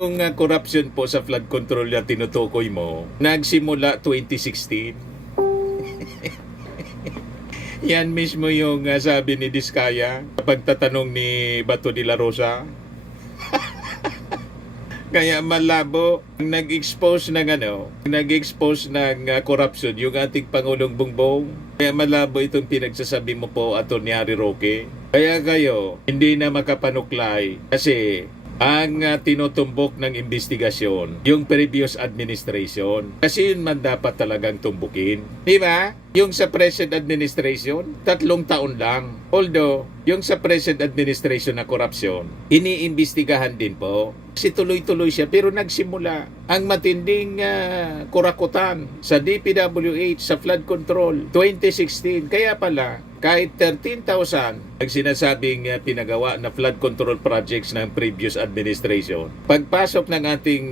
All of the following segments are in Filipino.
Yung corruption po sa flood control na tinutukoy mo, nagsimula 2016. Yan mismo yung sabi ni Diskaya sa pagtatanong ni Bato de la Rosa. Kaya malabo nag-expose ng corruption yung ating Pangulong Bongbong. Kaya malabo itong pinagsasabi mo po, Atty. Harry Roque. Kaya kayo hindi na makapanuklay kasi ang tinutumbok ng investigasyon, yung previous administration. Kasi yun man dapat talagang tumbukin. Di ba? Yung sa present administration, 3 taon lang. Although, yung sa present administration na korupsyon, iniimbestigahan din po. Kasi tuloy-tuloy siya, pero nagsimula ang matinding kurakutan sa DPWH, sa flood control, 2016. Kaya pala, kahit 13,000 ang sinasabing pinagawa na flood control projects ng previous administration, pagpasok ng ating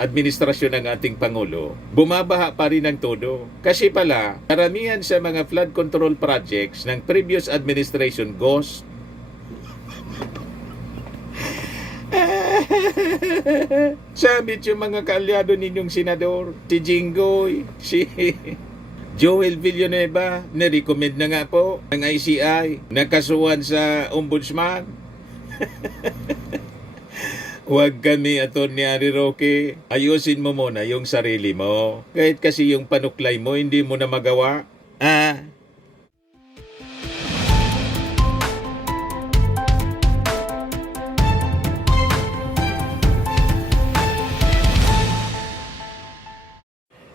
administrasyon ng ating Pangulo, bumabaha pa rin ang todo. Kasi pala, karamihan sa mga flood control projects ng previous administration ghost. Sabit yung mga kaalyado ninyong senador, si Jinggoy, si Joel Villanueva, na-recommend na nga po ng ICI, nakasuhan sa ombudsman. Huwag kami, Atty. Harry Roque, ayusin mo muna yung sarili mo. Kahit kasi yung panuklay mo, hindi mo na magawa.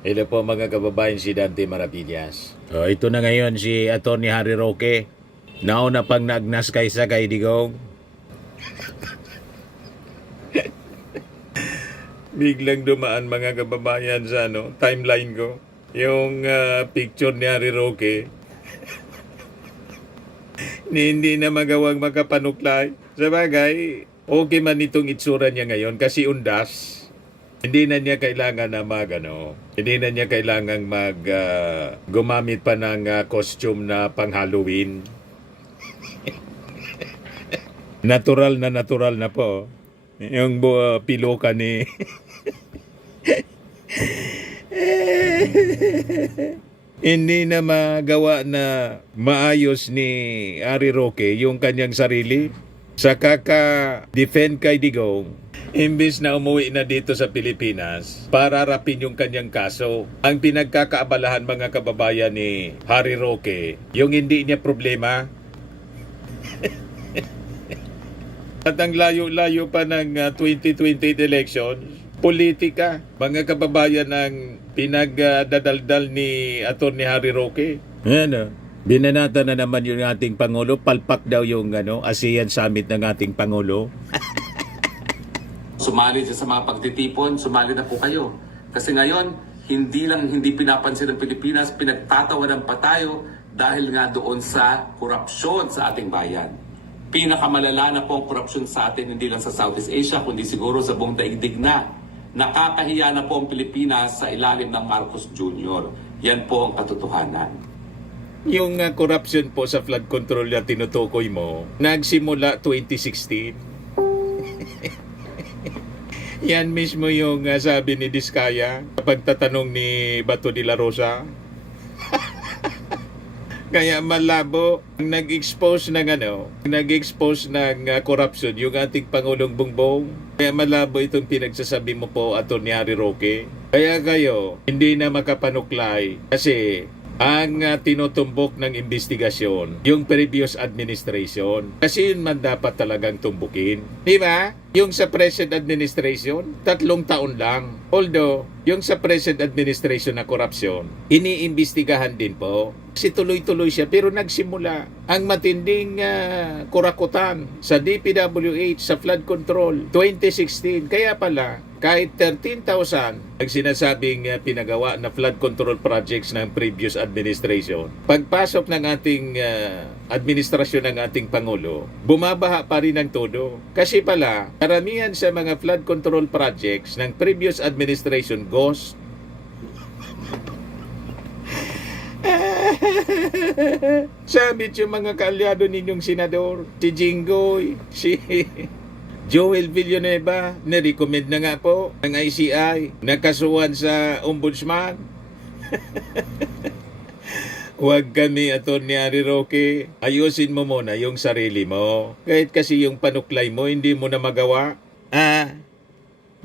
Hello po mga kababayan, si Dante Maravillas. So, ito na ngayon si Atty. Harry Roque. Nauna pang naagnas kaysa kay Digong. Biglang dumaan mga kababayan sa timeline ko. Yung picture ni Harry Roque. Hindi na magawang makapanuklay. Sabagay, okay man itong itsura niya ngayon kasi undas. Hindi na niya kailangan na hindi na niya kailangan gumamit pa ng costume na pang Halloween. Natural na po. Yung piloka ni hindi na magawa na maayos ni Harry Roque yung kanyang sarili sa kaka-defend kay Digong. Imbis na umuwi na dito sa Pilipinas para harapin yung kanyang kaso, ang pinagkakaabalahan mga kababayan ni Harry Roque, yung hindi niya problema. At ang layo-layo pa ng 2028 elections, politika, mga kababayan ng pinagdadaldal ni Atty. Harry Roque. Binanata na naman yung ating Pangulo, palpak daw yung ASEAN Summit ng ating Pangulo. Sumali sa mga pagtitipon, sumali na po kayo. Kasi ngayon, hindi pinapansin ng Pilipinas, pinagtatawanan pa tayo dahil nga doon sa korupsyon sa ating bayan. Pinakamalala na po ang korupsyon sa atin, hindi lang sa Southeast Asia, kundi siguro sa buong daigdig na. Nakakahiya na po ang Pilipinas sa ilalim ng Marcos Jr. Yan po ang katotohanan. Yung corruption po sa flood control na tinutukoy mo, nagsimula 2016. Yan mismo yung sabi ni Diskaya sa pagtatanong ni Bato de la Rosa. Kaya malabo nag-expose ng corruption yung ating Pangulong Bongbong. Kaya malabo itong pinagsasabi mo po, Atty. Harry Roque. Kaya kayo hindi na makapanuklay kasi ang tinutumbok ng investigasyon, yung previous administration. Kasi yun man dapat talagang tumbukin. Di ba? Yung sa present administration, 3 taon lang. Although, yung sa present administration na korupsyon, iniimbestigahan din po. Kasi tuloy-tuloy siya, pero nagsimula ang matinding kurakutan sa DPWH, sa flood control, 2016. Kaya pala, kahit 13,000 ang sinasabing pinagawa na flood control projects ng previous administration, pagpasok ng ating administrasyon ng ating Pangulo, bumabaha pa rin ang todo. Kasi pala, karamihan sa mga flood control projects ng previous administration ghost. Sabit yung mga kaalyado ninyong senador, si Jinggoy, si Joel Villanueva, nirecommend na nga po ng ICI, nakasuhan sa ombudsman. Huwag kami, Atty. Roque. Ayusin mo muna yung sarili mo. Kahit kasi yung panuklay mo, hindi mo na magawa.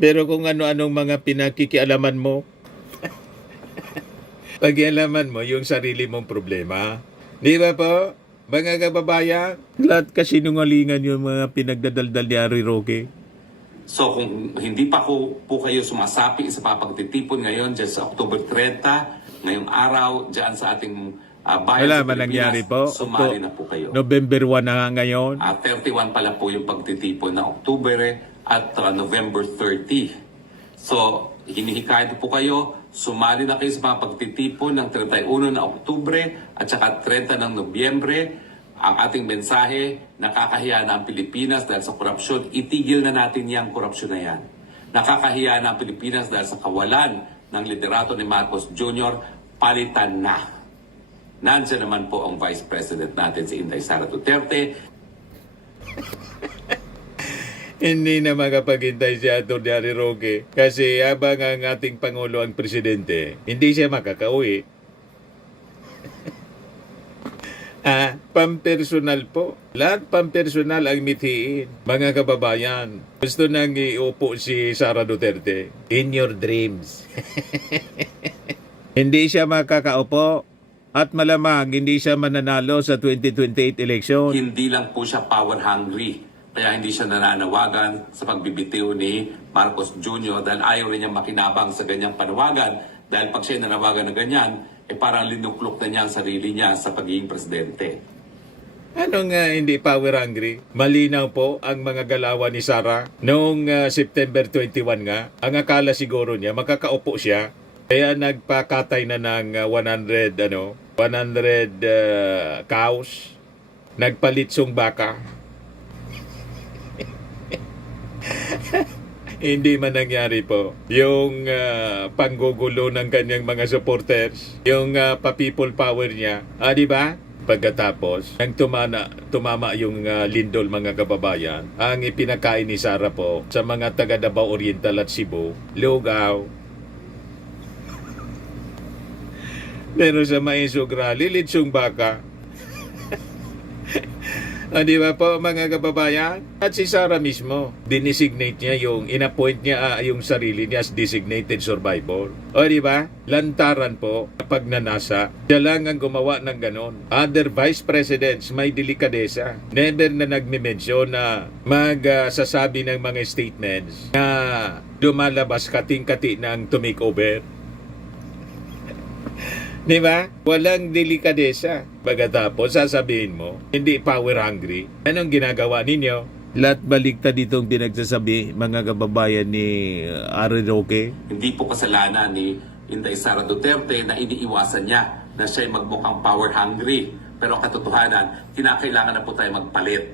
Pero kung ano-anong mga pinakikialaman mo, pagialaman mo yung sarili mong problema. Di ba po? Mga kababayan, lahat kasi nungalingan yung mga pinagdadaldal ni Harry Roque. So kung hindi pa po kayo sumasapi sa papagtitipon ngayon dyan sa October 30, ngayong araw dyan sa ating bayan Wala sa man nangyari Pilipinas, po. sumali na po kayo. November 1 na nga ngayon. 31 pala po yung pagtitipon na October at November 30. So, hinihikayat po kayo, sumali na kayo sa mga pagtitipon ng 31 na Oktubre at saka 30 ng Nobyembre. Ang ating mensahe, nakakahiya na ang Pilipinas dahil sa korupsyon, itigil na natin yung korupsyon na yan. Nakakahiya na ang Pilipinas dahil sa kawalan ng liderato ni Marcos Jr., palitan na. Nandiyan naman po ang Vice President natin si Inday Sara Duterte. Hindi na makapaghintay si Atty. Harry Roque kasi habang ang ating Pangulo ang Presidente, hindi siya makakauwi. Pampersonal po. Lahat pampersonal ang mithiin. Mga kababayan, gusto nang iupo si Sara Duterte. In your dreams. Hindi siya makakaupo at malamang hindi siya mananalo sa 2028 election. Hindi lang po siya power hungry. Kaya hindi siya nananawagan sa pagbibitiw ni Marcos Jr. dahil ayaw rin niyang makinabang sa ganyang panawagan. Dahil pag siya nanawagan na ganyan, parang linuklok na niya ang sarili niya sa pagiging presidente. Ano nga hindi power hungry? Malinaw po ang mga galawan ni Sara. Noong September 21 nga, ang akala siguro niya makakaupo siya. Kaya nagpakatay na ng 100 cows. Nagpalitsong baka. Hindi man nangyari po yung panggugulo ng kanyang mga supporters, yung pa-people power niya. Di ba? Pagkatapos, nang tumama yung lindol mga kababayan, ang ipinakain ni Sara po sa mga taga Davao Oriental at Cebu, lugaw. Pero sa Maisugra, lilitsong baka. Di ba po mga kababayan? At si Sara mismo, dinesignate niya in-appoint niya yung sarili niya as designated survivor. Di ba? Lantaran po kapag nanasa, siya lang ang gumawa ng ganon. Other vice presidents may delikadesa. Never na nagme-mention na magsasabi ng mga statements na lumalabas kating-kati ng to make over. Di ba? Walang delikadesa. Pagkatapos, sasabihin mo, hindi power hungry. Anong ginagawa ninyo? Lahat baliktad ditong pinagsasabi, mga kababayan ni Harry Roque. Hindi po kasalanan ni Inday Sara Duterte na iniiwasan niya na siya'y magmukhang power hungry. Pero ang katotohanan, kinakailangan na po tayo magpalit.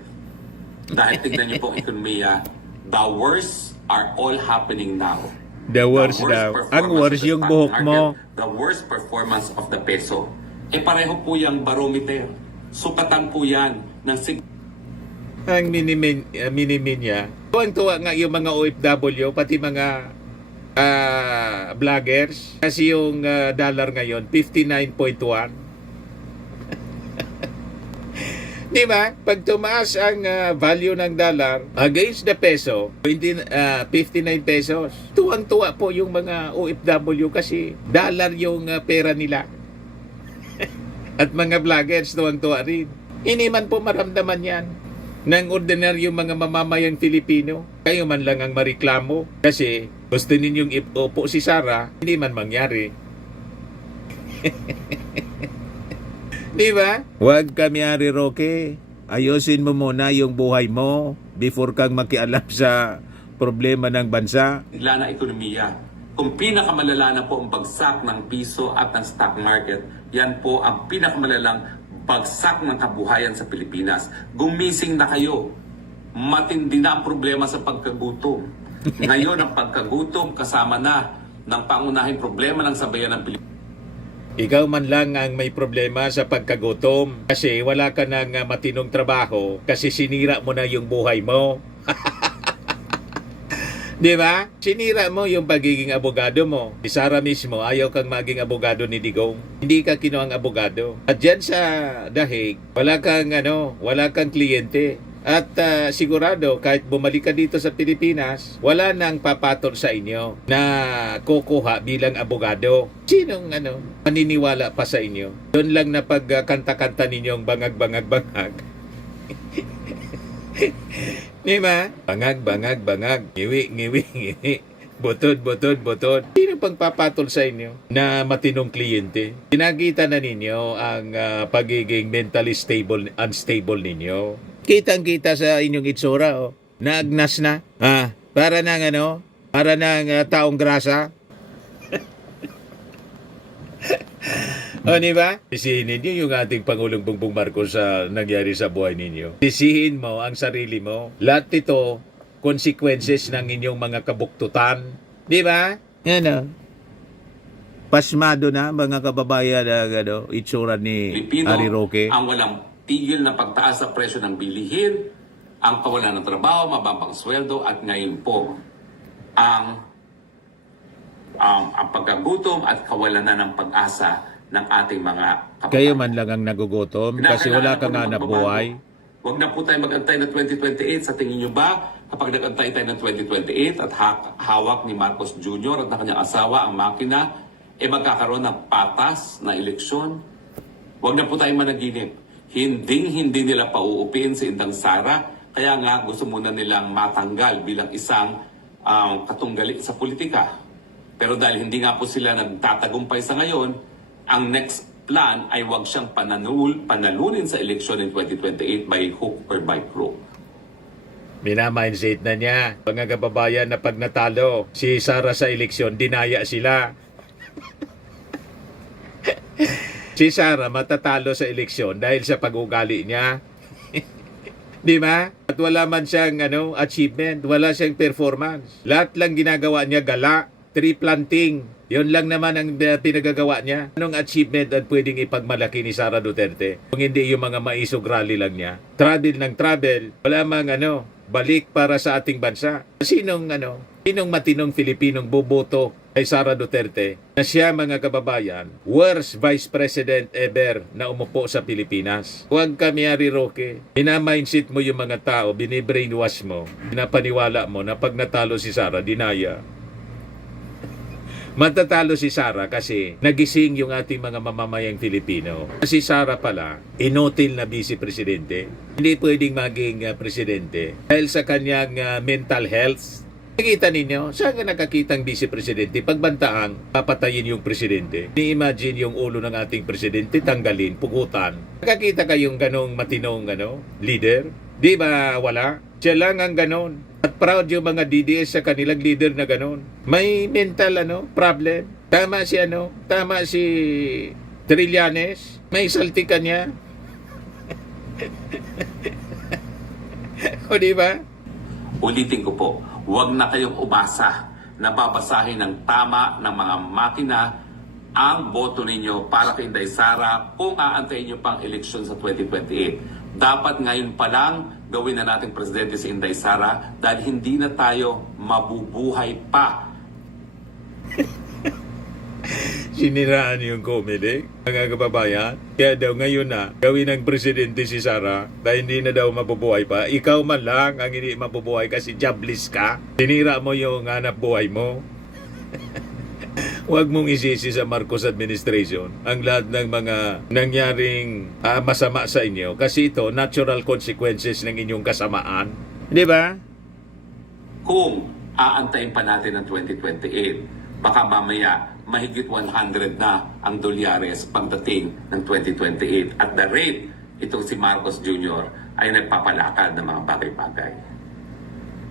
Dahil tignan niyo po ang ekonomiya, the worst are all happening now. The worst daw. Ang worst yung buhok mo. The worst performance of the peso. Pareho po yung barometer. Sukatan po yan ng Ang minimin niya. Tuwang-tuwa nga yung mga OFW, pati mga vloggers. Kasi yung dollar ngayon, 59.1. Di ba? Pag tumaas ang value ng dollar against the peso, 59 pesos. Tuwang-tuwa po yung mga OFW kasi dollar yung pera nila. At mga vloggers, tuwang-tuwa rin. Hindi man po maramdaman yan ng ordinaryong mga mamamayang Filipino. Kayo man lang ang mareklamo kasi gusto ninyong iupo si Sara, hindi man mangyari. Di ba? Huwag kami, Harry Roque. Ayusin mo muna yung buhay mo before kang makialam sa problema ng bansa. bigla na ekonomiya. Kung pinakamalala na po ang bagsak ng piso at ng stock market, yan po ang pinakamalalang bagsak ng kabuhayan sa Pilipinas. Gumising na kayo. Matindi na ang problema sa pagkagutom. Ngayon ang pagkagutom kasama na ng pangunahing problema ng sabayan ng Pilipinas. Ikaw man lang ang may problema sa pagkagutom kasi wala ka ng matinong trabaho kasi sinira mo na yung buhay mo. Di ba? Sinira mo yung pagiging abogado mo. Si Sara mismo, ayaw kang maging abogado ni Digong. Hindi ka kinuhang abogado. At dyan sa dahig, wala kang kliyente. At sigurado, kahit bumalik ka dito sa Pilipinas, wala nang papatol sa inyo na kukuha bilang abogado. Sinong maniniwala pa sa inyo? Doon lang na pagkanta-kanta ninyong bangag-bangag-bangag. Di ba? Bangag. Ngiwi. Butod. Sino pang papatol sa inyo na matinong kliyente? Pinakita na ninyo ang pagiging mentally unstable ninyo. Kitang-kita sa inyong itsura, oh. Naagnas na. Para ng taong grasa. O, di ba? Sisihin ninyo yung ating Pangulong Bongbong Marcos sa nangyari sa buhay ninyo. Sisihin mo ang sarili mo. Lahat ito, consequences ng inyong mga kabuktutan. Di ba? Pasmado na mga kababayan na itsura ni Pilipino, Harry Roque. ang walang tigil na pagtaas sa presyo ng bilihin, ang kawalan ng trabaho, mababang sweldo, at ngayon po, ang pagkagutom at kawalan na ng pag-asa ng ating mga kababayan. Kayo man lang ang nagugutom kasi wala kang hanap buhay. Huwag na po tayo mag-antay ng 2028. Sa tingin nyo ba, kapag nag-antay tayo ng 2028 at hawak ni Marcos Jr. at ng kanyang asawa ang makina, magkakaroon ng patas na eleksyon? Huwag na po tayo managinip. Hindi nila pauupin si Inday Sara, kaya nga gusto muna nilang matanggal bilang isang katunggali sa politika. Pero dahil hindi nga po sila nagtatagumpay sa ngayon, ang next plan ay wag siyang panalunin sa eleksyon in 2028 by hook or by crook. Minamindset na niya. Mga kababayan na pag natalo si Sara sa eleksyon, dinaya sila. Si Sara matatalo sa eleksyon dahil sa pag-ugali niya. Di ba? At wala man siyang achievement, wala siyang performance. Lahat lang ginagawa niya gala, tree planting. Yun lang naman ang pinagagawa niya. Anong achievement ang pwedeng ipagmalaki ni Sara Duterte? Kung hindi yung mga maisog rally lang niya. Travel ng travel. Wala mang balik para sa ating bansa. Sinong matinong Filipinong boboto kay Sara Duterte na siya, mga kababayan, worst vice president ever na umupo sa Pilipinas? Huwag kami, Harry Roque. Minamindset mo yung mga tao, binibrainwash mo, pinapaniwala mo na pag natalo si Sara, dinaya. Matatalo si Sara kasi nagising yung ating mga mamamayang Filipino. Si Sara pala, inutil na vice-presidente. Hindi pwedeng maging presidente dahil sa kanyang mental health. Nakita ninyo, saan ka nakakitang vice-presidente? Pagbantaang, papatayin yung presidente. Ni-imagine yung ulo ng ating presidente, tanggalin, pugutan. Nakakita kayong ganong matinong leader? Di ba wala? Siya lang ang ganon. At proud yung mga DDS sa kanilang leader na ganon. May mental problem. Tama si Trillanes. May saltikan niya. O di ba? Ulitin ko po, huwag na kayong umasa na babasahin ng tama ng mga makina ang boto ninyo para kay Inday Sara kung aantayin nyo pang eleksyon sa 2028. Dapat ngayon pa lang gawin na natin presidente si Inday Sara dahil hindi na tayo mabubuhay pa. Siniraan yung comedy, mga kababayan. Kaya daw ngayon na gawin ng presidente si Sara dahil hindi na daw mabubuhay pa. Ikaw man lang ang hindi mabubuhay kasi jobless ka. Sinira mo yung hanap buhay mo. Huwag mong isisi sa Marcos administration ang lahat ng mga nangyaring masama sa inyo kasi ito natural consequences ng inyong kasamaan. Di ba? Kung aantayin pa natin ang 2028, baka mamaya mahigit 100 na ang dolyares pagdating ng 2028. At the rate, itong si Marcos Jr. ay nagpapalakad ng mga bagay-bagay.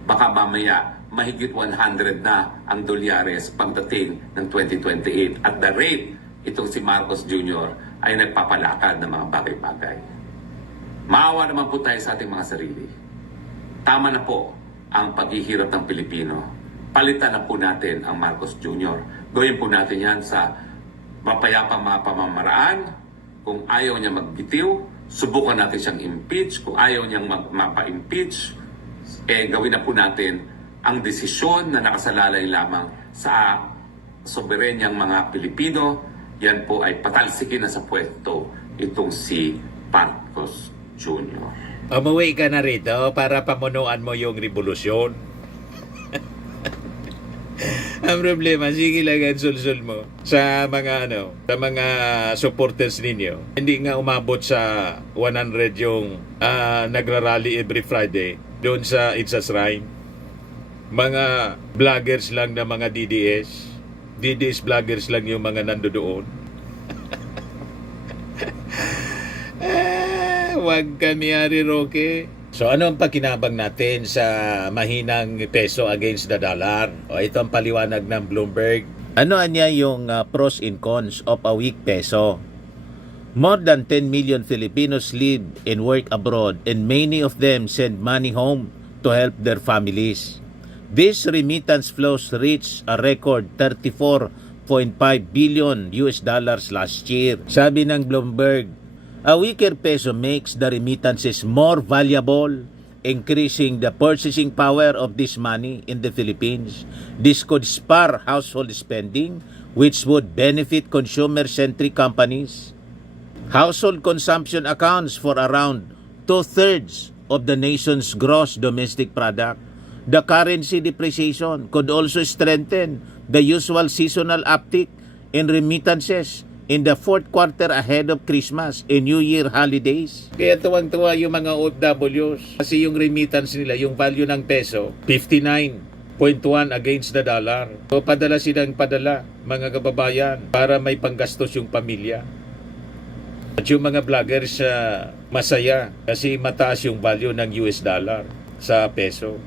Baka mamaya mahigit 100 na ang dolyares pagdating ng 2028. At the rate, itong si Marcos Jr. ay nagpapalakad ng mga bagay-bagay. Maawa naman po tayo sa ating mga sarili. Tama na po ang paghihirap ng Pilipino. Palitan na po natin ang Marcos Jr. Gawin po natin yan sa mapayapang mga pamamaraan. Kung ayaw niya magbitiw, subukan natin siyang impeach. Kung ayaw niyang mapa-impeach, gawin na po natin ang desisyon na nakasalalay lamang sa soberenyang mga Pilipino, yan po ay patalsikin na sa pwesto itong si Marcos Jr. Umuwi ka na rito para pamunuan mo yung revolusyon. Ang problema, sige lang ang sulsul mo sa mga sa mga supporters ninyo. Hindi nga umabot sa 100 yung nagrarally every Friday doon sa It's a Shrine. Mga vloggers lang na mga DDS vloggers lang yung mga nandoon. Wag ka niyari, Roque. So ano ang pakinabang natin sa mahinang peso against the dollar? O ito ang paliwanag ng Bloomberg. Ano niya yung pros and cons of a weak peso? More than 10 million Filipinos live and work abroad and many of them send money home to help their families. These remittance flows reached a record 34.5 billion US dollars last year. Sabi ng Bloomberg, a weaker peso makes the remittances more valuable, increasing the purchasing power of this money in the Philippines. This could spur household spending, which would benefit consumer-centric companies. Household consumption accounts for around 2/3 of the nation's gross domestic product. The currency depreciation could also strengthen the usual seasonal uptick in remittances in the fourth quarter ahead of Christmas and New Year holidays. Kaya tuwang-tuwa yung mga OFWs kasi yung remittance nila, yung value ng peso, 59.1 against the dollar. So padala silang mga kababayan para may panggastos yung pamilya. At yung mga vloggers masaya kasi mataas yung value ng US dollar sa peso.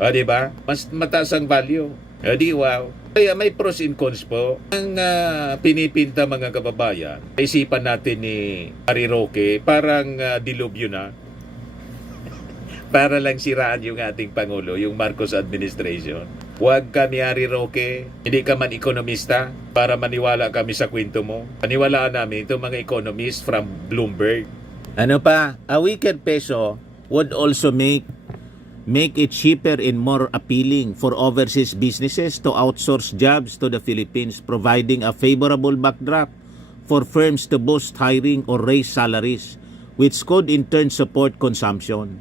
O diba? Mas mataas ang value. O di wow. Kaya may pros and cons po. Ang pinipinta mga kababayan, isipan natin ni Harry Roque, parang dilubyo na. Para lang siraan yung ating Pangulo, yung Marcos administration. Huwag ka ni Harry Roque, hindi ka man ekonomista, para maniwala kami sa kwento mo. Paniwalaan namin itong mga economists from Bloomberg. Ano pa? A weaker peso would also make it cheaper and more appealing for overseas businesses to outsource jobs to the Philippines, providing a favorable backdrop for firms to boost hiring or raise salaries, which could in turn support consumption.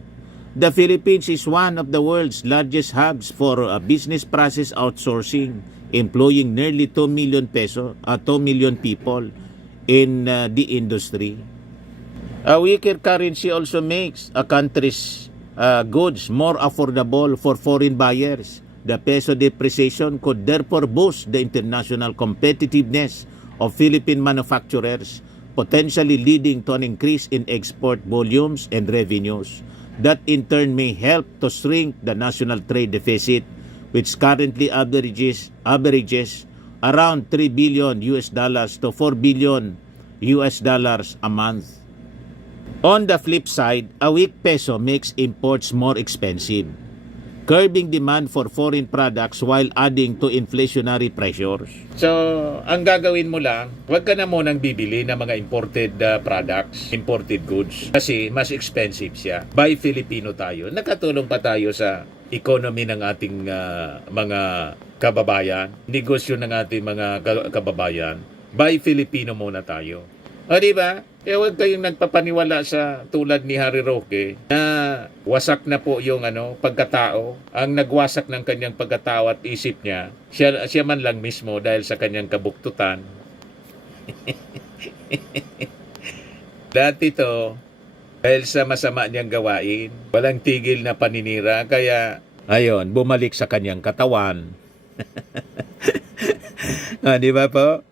The Philippines is one of the world's largest hubs for business process outsourcing, employing nearly 2 million people in the industry. A weaker currency also makes a country's goods more affordable for foreign buyers. The peso depreciation could therefore boost the international competitiveness of Philippine manufacturers, potentially leading to an increase in export volumes and revenues. That in turn may help to shrink the national trade deficit, which currently averages around 3 billion US dollars to 4 billion US dollars a month. On the flip side, a weak peso makes imports more expensive, curbing demand for foreign products while adding to inflationary pressures. So, ang gagawin mo lang, huwag ka na munang bibili ng mga imported products, imported goods, kasi mas expensive siya. Buy Filipino tayo. Nakatulong pa tayo sa economy ng ating mga kababayan, negosyo ng ating mga kababayan. Buy Filipino muna tayo. O diba? Kaya huwag kayong nagpapaniwala sa tulad ni Harry Roque na wasak na po yung pagkatao. Ang nagwasak ng kanyang pagkatao at isip niya, siya man lang mismo dahil sa kanyang kabuktutan. Dati to, dahil sa masama niyang gawain, walang tigil na paninira, kaya ayon, bumalik sa kanyang katawan. Di ba po?